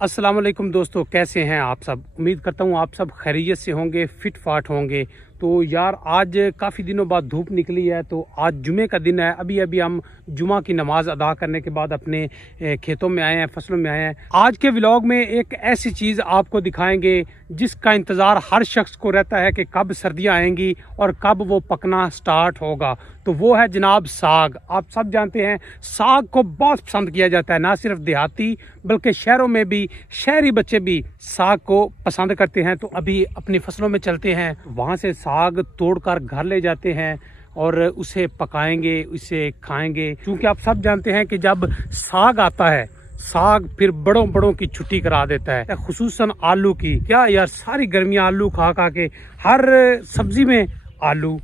अस्सलाम वालेकुम दोस्तों, कैसे हैं आप सब। उम्मीद करता हूँ आप सब खैरियत से होंगे, फिट फाट होंगे। तो यार आज काफ़ी दिनों बाद धूप निकली है, तो आज जुमे का दिन है। अभी अभी हम जुमा की नमाज अदा करने के बाद अपने खेतों में आए हैं, फसलों में आए हैं। आज के व्लॉग में एक ऐसी चीज़ आपको दिखाएंगे जिसका इंतज़ार हर शख्स को रहता है कि कब सर्दियाँ आएंगी और कब वो पकना स्टार्ट होगा। तो वो है जनाब साग। आप सब जानते हैं साग को बहुत पसंद किया जाता है, ना सिर्फ देहाती बल्कि शहरों में भी शहरी बच्चे भी साग को पसंद करते हैं। तो अभी अपनी फसलों में चलते हैं, वहाँ से साग तोड़कर घर ले जाते हैं और उसे पकाएंगे, उसे खाएंगे। क्योंकि आप सब जानते हैं कि जब साग आता है, साग फिर बड़ों बड़ों की छुट्टी करा देता है, खुसूसन आलू की। क्या यार, सारी गर्मियाँ आलू खा खा के हर सब्जी में आलू,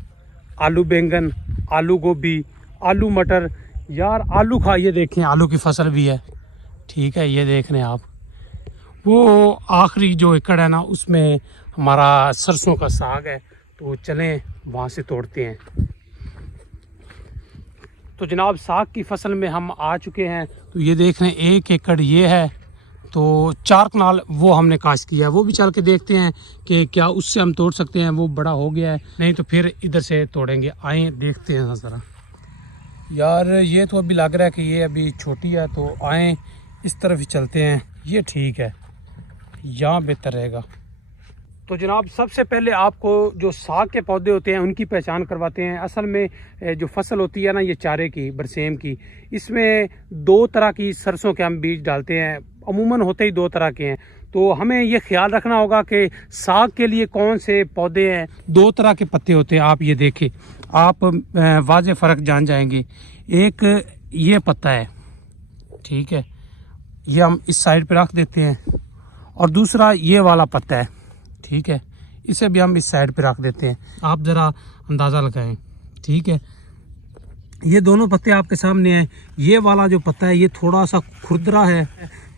आलू बैंगन, आलू गोभी, आलू मटर। यार आलू खा, ये देखें आलू की फसल भी है, ठीक है। ये देख रहे हैं आप, वो आखिरी जो एकड़ है ना, उसमें हमारा सरसों का साग है। तो चलें वहाँ से तोड़ते हैं। तो जनाब साग की फसल में हम आ चुके हैं। तो ये देख रहे हैं 1 एकड़ ये है, तो 4 कनाल वो हमने काश्त किया है। वो भी चल के देखते हैं कि क्या उससे हम तोड़ सकते हैं। वो बड़ा हो गया है, नहीं तो फिर इधर से तोड़ेंगे। आए देखते हैं ज़रा। यार ये तो अभी लग रहा है कि ये अभी छोटी है, तो आए इस तरफ ही चलते हैं। ये ठीक है, यहाँ बेहतर रहेगा। तो जनाब सबसे पहले आपको जो साग के पौधे होते हैं उनकी पहचान करवाते हैं। असल में जो फसल होती है ना, ये चारे की, बरसेम की, इसमें 2 तरह की सरसों के हम बीज डालते हैं। अमूमन होते ही 2 तरह के हैं। तो हमें ये ख्याल रखना होगा कि साग के लिए कौन से पौधे हैं। 2 तरह के पत्ते होते हैं, आप ये देखें, आप वाज़े फ़र्क जान जाएंगे। एक ये पत्ता है, ठीक है, ये हम इस साइड पे रख देते हैं। और दूसरा ये वाला पत्ता है, ठीक है, इसे भी हम इस साइड पे रख देते हैं। आप ज़रा अंदाज़ा लगाएं, ठीक है। ये दोनों पत्ते आपके सामने हैं। ये वाला जो पत्ता है ये थोड़ा सा खुरदरा है,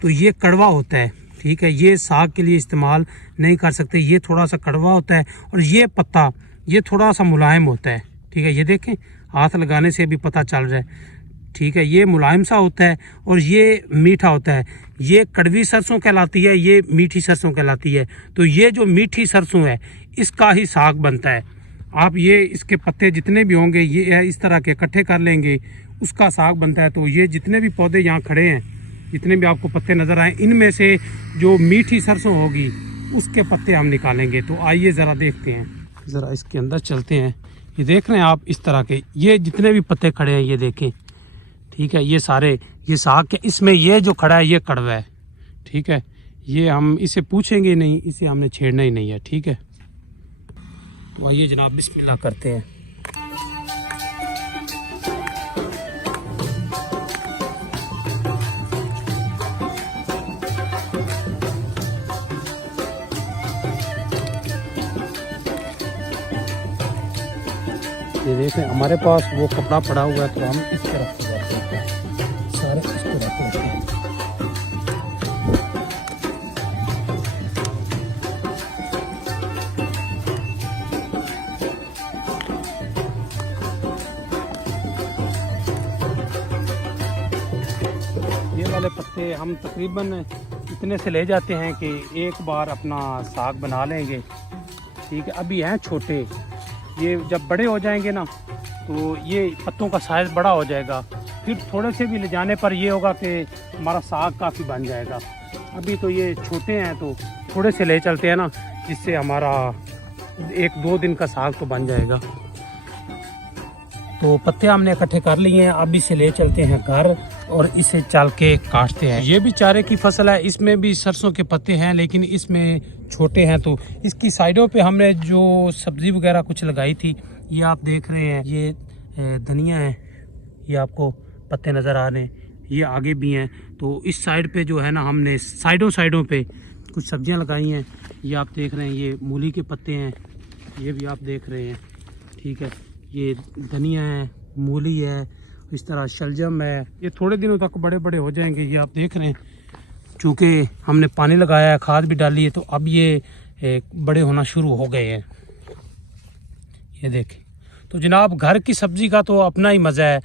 तो ये कड़वा होता है, ठीक है। ये साग के लिए इस्तेमाल नहीं कर सकते, ये थोड़ा सा कड़वा होता है। और ये पत्ता ये थोड़ा सा मुलायम होता है, ठीक है। ये देखें, हाथ लगाने से भी पता चल रहा है, ठीक है। ये मुलायम सा होता है और ये मीठा होता है। ये कड़वी सरसों कहलाती है, ये मीठी सरसों कहलाती है। तो ये जो मीठी सरसों है इसका ही साग बनता है। आप ये इसके पत्ते जितने भी होंगे ये इस तरह के इकट्ठे कर लेंगे, उसका साग बनता है। तो ये जितने भी पौधे यहाँ खड़े हैं, जितने भी आपको पत्ते नज़र आए, इनमें से जो मीठी सरसों होगी उसके पत्ते हम निकालेंगे। तो आइए ज़रा देखते हैं, ज़रा इसके अंदर चलते हैं। ये देख रहे हैं आप, इस तरह के ये जितने भी पत्ते खड़े हैं ये देखें, ठीक है। ये सारे ये साग के, इसमें ये जो खड़ा है ये कड़वा है, ठीक है। ये हम इसे पूछेंगे नहीं, इसे हमने छेड़ना ही नहीं है, ठीक है। तो आइए जनाब बिस्मिल्लाह करते हैं। ये देखें हमारे पास वो कपड़ा पड़ा हुआ है, तो हम इस तरफ से रखते हैं, सारे इस तरफ रखते हैं। ये वाले पत्ते हम तकरीबन इतने से ले जाते हैं कि एक बार अपना साग बना लेंगे, ठीक है। अभी हैं छोटे, ये जब बड़े हो जाएंगे ना तो ये पत्तों का साइज़ बड़ा हो जाएगा। फिर थोड़े से भी ले जाने पर ये होगा कि हमारा साग काफ़ी बन जाएगा। अभी तो ये छोटे हैं, तो थोड़े से ले चलते हैं ना, जिससे हमारा 1-2 दिन का साग तो बन जाएगा। तो पत्ते हमने इकट्ठे कर लिए हैं, अब इसे ले चलते हैं घर और इसे चल के काटते हैं। ये भी चारे की फसल है, इसमें भी सरसों के पत्ते हैं, लेकिन इसमें छोटे हैं। तो इसकी साइडों पे हमने जो सब्ज़ी वगैरह कुछ लगाई थी, ये आप देख रहे हैं, ये धनिया है, ये आपको पत्ते नज़र आ रहे हैं, ये आगे भी हैं। तो इस साइड पे जो है ना, हमने साइडों पे कुछ सब्जियां लगाई हैं। ये आप देख रहे हैं, ये मूली के पत्ते हैं, ये भी आप देख रहे हैं, ठीक है। ये धनिया है, मूली है, इस तरह शलजम है। ये थोड़े दिनों तक बड़े बड़े हो जाएंगे। ये आप देख रहे हैं, चूँकि हमने पानी लगाया है, खाद भी डाली है, तो अब ये बड़े होना शुरू हो गए हैं। ये देखें। तो जनाब घर की सब्ज़ी का तो अपना ही मज़ा है।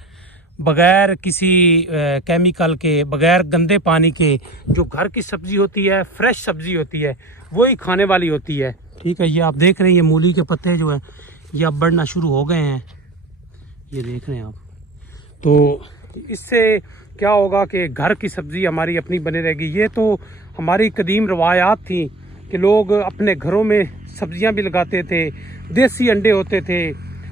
बगैर किसी केमिकल के, बगैर गंदे पानी के, जो घर की सब्ज़ी होती है, फ्रेश सब्ज़ी होती है, वही खाने वाली होती है। ठीक है, ये आप देख रहे हैं, ये मूली के पत्ते जो हैं ये अब बढ़ना शुरू हो गए हैं, ये देख रहे हैं आप। तो इससे क्या होगा कि घर की सब्ज़ी हमारी अपनी बनी रहेगी। ये तो हमारी कदीम रवायात थी कि लोग अपने घरों में सब्जियां भी लगाते थे, देसी अंडे होते थे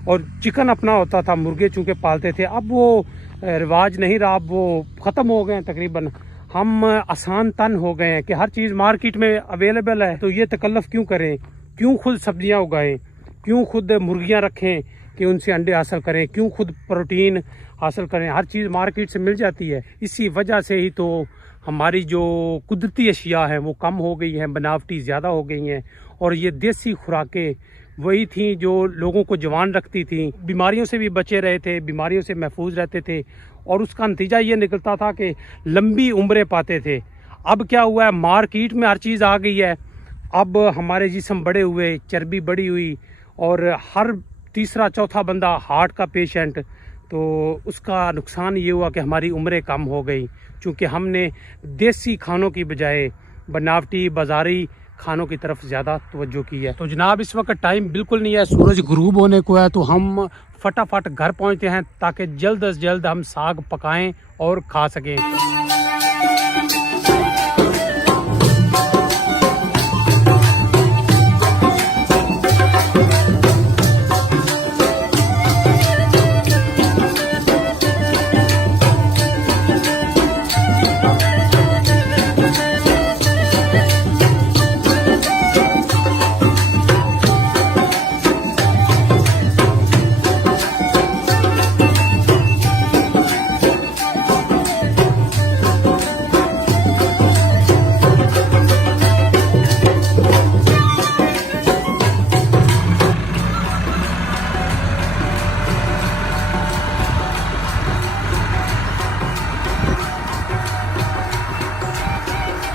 और चिकन अपना होता था, मुर्गे चूँकि पालते थे। अब वो रिवाज नहीं रहा, अब वो ख़त्म हो गए हैं तकरीबन। हम आसान तन हो गए हैं कि हर चीज़ मार्केट में अवेलेबल है, तो ये तकल्लुफ़ क्यों करें, क्यों खुद सब्जियां उगाएं, क्यों खुद मुर्गियां रखें कि उनसे अंडे हासिल करें, क्यों खुद प्रोटीन हासिल करें। हर चीज़ मार्केट से मिल जाती है। इसी वजह से ही तो हमारी जो कुदरती अशिया हैं वो कम हो गई हैं, बनावटी ज़्यादा हो गई हैं, और ये देसी खुराकें वही थी जो लोगों को जवान रखती थी, बीमारियों से भी बचे रहे थे, बीमारियों से महफूज रहते थे, और उसका नतीजा ये निकलता था कि लंबी उम्रें पाते थे। अब क्या हुआ है, मार्केट में हर चीज़ आ गई है, अब हमारे जिस्म बड़े हुए, चर्बी बढ़ी हुई, और हर तीसरा चौथा बंदा हार्ट का पेशेंट। तो उसका नुकसान ये हुआ कि हमारी उम्रें कम हो गई, क्योंकि हमने देसी खानों की बजाय बनावटी बाज़ारी खानों की तरफ ज़्यादा तवज्जो की है। तो जनाब इस वक्त टाइम बिल्कुल नहीं है, सूरज गुरूब होने को है, तो हम फटाफट घर पहुंचते हैं ताकि जल्द से जल्द हम साग पकाएं और खा सकें।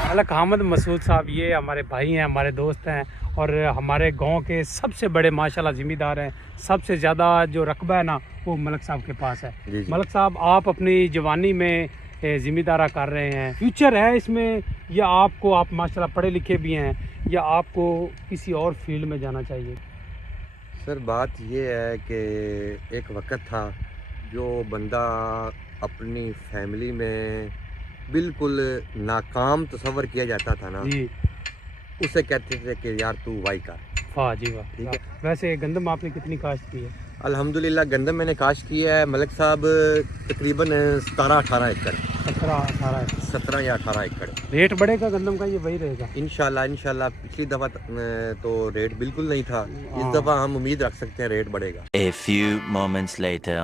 मलक अहमद मसूद साहब ये हमारे भाई हैं, हमारे दोस्त हैं, और हमारे गांव के सबसे बड़े माशाल्लाह ज़िम्मेदार हैं। सबसे ज़्यादा जो रकबा है ना वो मलक साहब के पास है। जी। मलक साहब, आप अपनी जवानी में ज़िम्मेदारा कर रहे हैं, फ्यूचर है इसमें, या आपको, आप माशाल्लाह पढ़े लिखे भी हैं, या आपको किसी और फील्ड में जाना चाहिए? सर बात ये है कि एक वक्त था जो बंदा अपनी फैमिली में बिल्कुल नाकाम तस्वर किया जाता था ना जी, उसे कहते थे कि यार तू वाई कर। वाह जी वाह। ठीक है। वैसे गंदम आपने कितनी काश्त की है? अल्हम्दुलिल्लाह गंदम मैंने काश्त की है मलिक साहब, तकरीबन 17-18 एकड़। 17-18 या 18 एकड़। रेट बढ़ेगा गंदम का, ये वही रहेगा? इंशाल्लाह पिछली दफ़ा तो रेट बिल्कुल नहीं था, इस हाँ। दफ़ा हम उम्मीद रख सकते हैं रेट बढ़ेगा। A few moments later.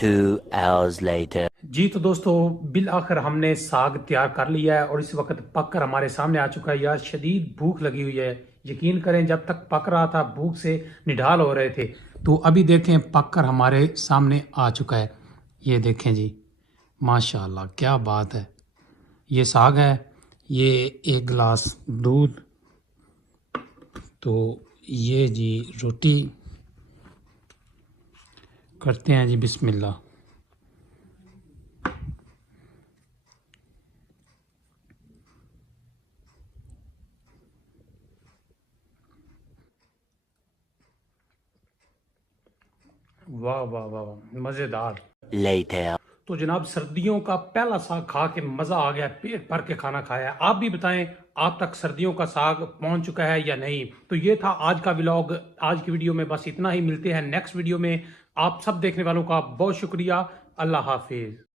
Two hours later. जी तो दोस्तों, बिल आखिर हमने साग तैयार कर लिया है और इस वक्त पक कर हमारे सामने आ चुका है। यार शदीद भूख लगी हुई है, यकीन करें जब तक पक रहा था भूख से निढाल हो रहे थे। तो अभी देखें पक कर हमारे सामने आ चुका है, ये देखें जी, माशाल्लाह क्या बात है। ये साग है, ये एक गिलास दूध, तो ये जी रोटी, करते हैं जी बिस्मिल्लाह। वाह वाह वाह वाह, मज़ेदार। Later. तो जनाब सर्दियों का पहला साग खा के मज़ा आ गया, पेट भर के खाना खाया। आप भी बताएं आप तक सर्दियों का साग पहुंच चुका है या नहीं। तो ये था आज का व्लॉग। आज की वीडियो में बस इतना ही, मिलते हैं नेक्स्ट वीडियो में। आप सब देखने वालों का बहुत शुक्रिया। अल्लाह हाफिज़।